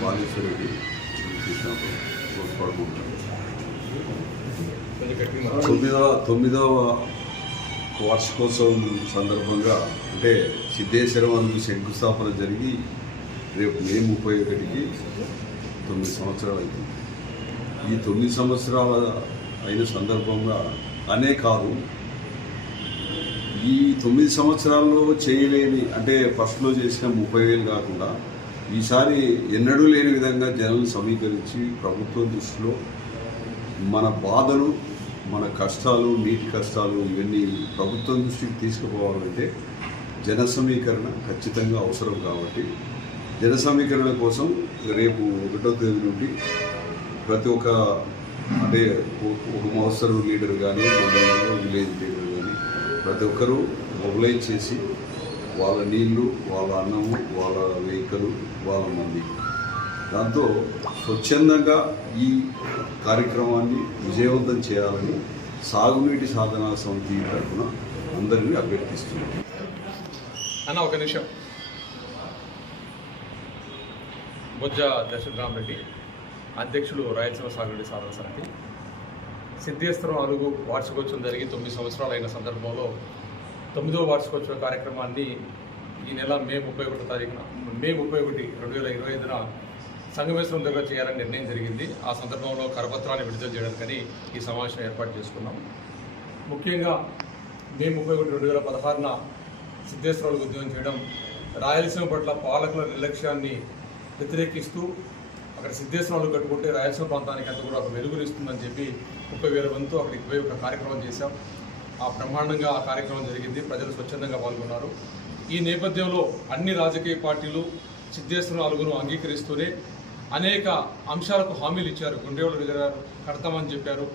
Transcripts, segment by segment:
బాలేశ్వరుడి తొమ్మిదవ తొమ్మిదవ వార్షికోత్సవం సందర్భంగా అంటే సిద్ధేశ్వరం శంకుస్థాపన జరిగి రేపు మే ముప్పై ఒకటికి తొమ్మిది సంవత్సరాలు అవుతుంది. ఈ తొమ్మిది సంవత్సరాల అయిన సందర్భంగా అనే కాదు ఈ తొమ్మిది సంవత్సరాల్లో చేయలేని అంటే ఫస్ట్లో చేసిన ముప్పై వేలు కాకుండా ఈసారి ఎన్నడూ లేని విధంగా జనం సమీకరించి ప్రభుత్వం దృష్టిలో మన బాధలు మన కష్టాలు నీటి కష్టాలు ఇవన్నీ ప్రభుత్వం దృష్టికి తీసుకుపోవాలంటే జన సమీకరణ ఖచ్చితంగా అవసరం కాబట్టి జన సమీకరణ కోసం రేపు ఒకటో తేదీ నుండి ప్రతి ఒక్క అంటే ఒక- మోస్తరు లీడర్ కానీ మండలంలో విలేజ్ లీడర్ కానీ ప్రతి ఒక్కరూ మొబిలైజ్ చేసి వాళ్ళ నీళ్ళు వాళ్ళ అన్నము వాళ్ళ వెహికల్ వాళ్ళ మంది. దాంతో స్వచ్ఛందంగా ఈ కార్యక్రమాన్ని విజయవంతం చేయాలని సాగునీటి సాధనా సమితి తరఫున అందరినీ అభ్యర్థిస్తున్నాను అన్న ఒక నిమిషం. బొజ్జ దశరథరామ్ రెడ్డి అధ్యక్షుడు రాయలసీమ సాగునీటి సాధన సమితి. సిద్ధేశ్వరం అలుగు వార్షికోత్సవం జరిగి తొమ్మిది సంవత్సరాలు అయిన సందర్భంలో తొమ్మిదవ వార్షికోత్సవ కార్యక్రమాన్ని ఈ నెల మే ముప్పై ఒకటో తారీఖున మే ముప్పై ఒకటి రెండు వేల ఇరవై ఐదున సంగమేశ్వరం దగ్గర చేయాలని నిర్ణయం జరిగింది. ఆ సందర్భంలో కరపత్రాన్ని విడుదల చేయడానికని ఈ సమావేశం ఏర్పాటు చేసుకున్నాం. ముఖ్యంగా మే ముప్పై ఒకటి రెండు వేల పదహారున సిద్ధేశ్వరాలకు ఉద్యోగం చేయడం రాయలసీమ పట్ల పాలకుల నిర్లక్ష్యాన్ని వ్యతిరేకిస్తూ అక్కడ సిద్ధేశ్వరాలు కట్టుకుంటే రాయలసీమ ప్రాంతానికి అంత కూడా ఒక వెలుగునిస్తుందని చెప్పి ముప్పై వేల మందితో అక్కడికి పోయి ఒక కార్యక్రమం చేశాం. ఆ బ్రహ్మాండంగా ఆ కార్యక్రమం జరిగింది. ప్రజలు స్వచ్ఛందంగా పాల్గొన్నారు. ఈ నేపథ్యంలో అన్ని రాజకీయ పార్టీలు సిద్ధేశ్వర అలుగును అంగీకరిస్తూనే అనేక అంశాలకు హామీలు ఇచ్చారు. గుండెవాళ్ళు రిజర్వాయర్ కడతామని చెప్పారు.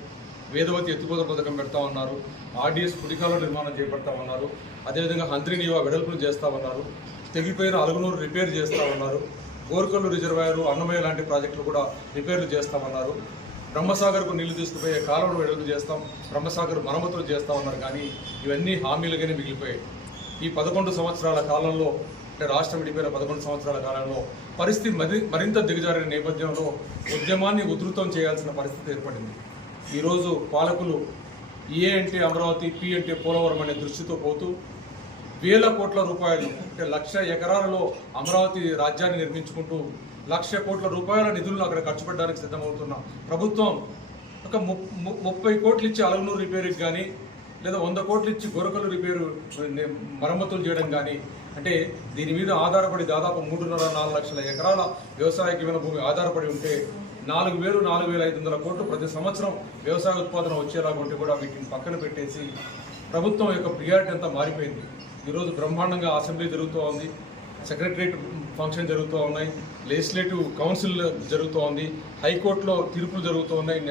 వేదవతి ఎత్తిపోతల పథకం పెడతామన్నారు ఆర్డీఎస్ కుడికాల నిర్మాణం చేపడతామన్నారు అదేవిధంగా హంద్రినీవా వెడల్పులు చేస్తామన్నారు తెగిపోయిన అలుగునూరు రిపేర్ చేస్తామన్నారు గోరుకల్లు రిజర్వాయరు అన్నమయ్య లాంటి ప్రాజెక్టులు కూడా రిపేర్లు చేస్తామన్నారు బ్రహ్మసాగర్కు నీళ్ళు తీసుకుపోయే కాలువను వెడల్పు చేస్తాం. బ్రహ్మసాగర్ మరమ్మతులు చేస్తామన్నారు కానీ ఇవన్నీ హామీలుగానే మిగిలిపోయాయి. ఈ పదకొండు సంవత్సరాల కాలంలో అంటే రాష్ట్రం విడిపోయిన పదకొండు సంవత్సరాల కాలంలో పరిస్థితి మరి మరింత దిగజారిన నేపథ్యంలో ఉద్యమాన్ని ఉధృతం చేయాల్సిన పరిస్థితి ఏర్పడింది. ఈరోజు పాలకులు ఏ అంటే అమరావతి పి అంటే పోలవరం అనే దృష్టితో పోతూ వేల కోట్ల రూపాయలు అంటే లక్ష ఎకరాలలో అమరావతి రాజ్యాన్ని నిర్మించుకుంటూ లక్ష కోట్ల రూపాయల నిధులను అక్కడ ఖర్చు పెట్టడానికి సిద్ధమవుతున్న. ప్రభుత్వం ఒక ము- ముప్పై కోట్లు ఇచ్చి అలగనూరు రిపేర్కి కానీ లేదా వంద కోట్లు ఇచ్చి గొరకలు రిపేరు మరమ్మతులు చేయడం కానీ అంటే దీని మీద ఆధారపడి దాదాపు మూడున్నర నాలుగు లక్షల ఎకరాల వ్యవసాయకమైన భూమి ఆధారపడి ఉంటే నాలుగు వేలు నాలుగు వేల ఐదు వందల కోట్లు ప్రతి సంవత్సరం వ్యవసాయ ఉత్పాదన వచ్చేలాగా ఉంటే కూడా వీటిని పక్కన పెట్టేసి ప్రభుత్వం యొక్క ప్రియారిటీ అంతా మారిపోయింది. ఈరోజు బ్రహ్మాండంగా అసెంబ్లీ జరుగుతూ ఉంది. సెక్రటరేట్ ఫంక్షన్ జరుగుతూ ఉన్నాయి లెజిస్లేటివ్ కౌన్సిల్ జరుగుతూ ఉంది హైకోర్టులో తీర్పులు జరుగుతూ ఉన్నాయి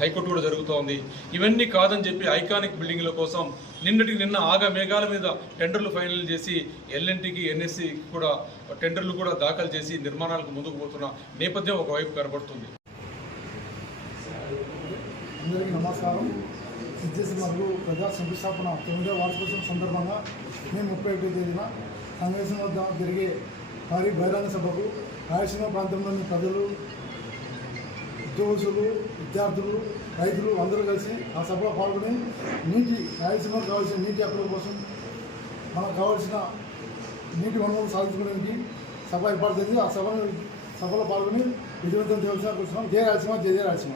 హైకోర్టు కూడా జరుగుతూ ఉంది. ఇవన్నీ కాదని చెప్పి ఐకానిక్ బిల్డింగ్ల కోసం నిన్నటికి నిన్న ఆగా మేఘాల మీద టెండర్లు ఫైనల్ చేసి ఎల్ఎన్టీకి ఎన్ఎస్సి కూడా టెండర్లు కూడా దాఖలు చేసి నిర్మాణాలకు ముందుకు పోతున్న నేపథ్యం ఒకవైపు కనబడుతుంది. నమస్కారం. సిద్ధేశ్వర మరియు ప్రజా శంకుస్థాపన తొమ్మిదో వార్షికోత్సవం సందర్భంగా మే ముప్పై ఒకటో తేదీన కాంగ్రెస్ వద్ద జరిగే భారీ బహిరంగ సభకు రాయలసీమ ప్రాంతంలోని ప్రజలు ఉద్యోగస్తులు విద్యార్థులు రైతులు అందరూ కలిసి ఆ సభలో పాల్గొని నీటి రాయలసీమకు కావాల్సిన నీటి హక్కుల కోసం మనకు కావాల్సిన నీటి వనరులు సాధించుకోవడానికి సభ ఏర్పాటు చేసి ఆ సభను సభలో పాల్గొని విజయవంతం చేయాల్సిన కూర్చున్నాం జయ రాయలసీమ జయ జయ రాయలసీమ.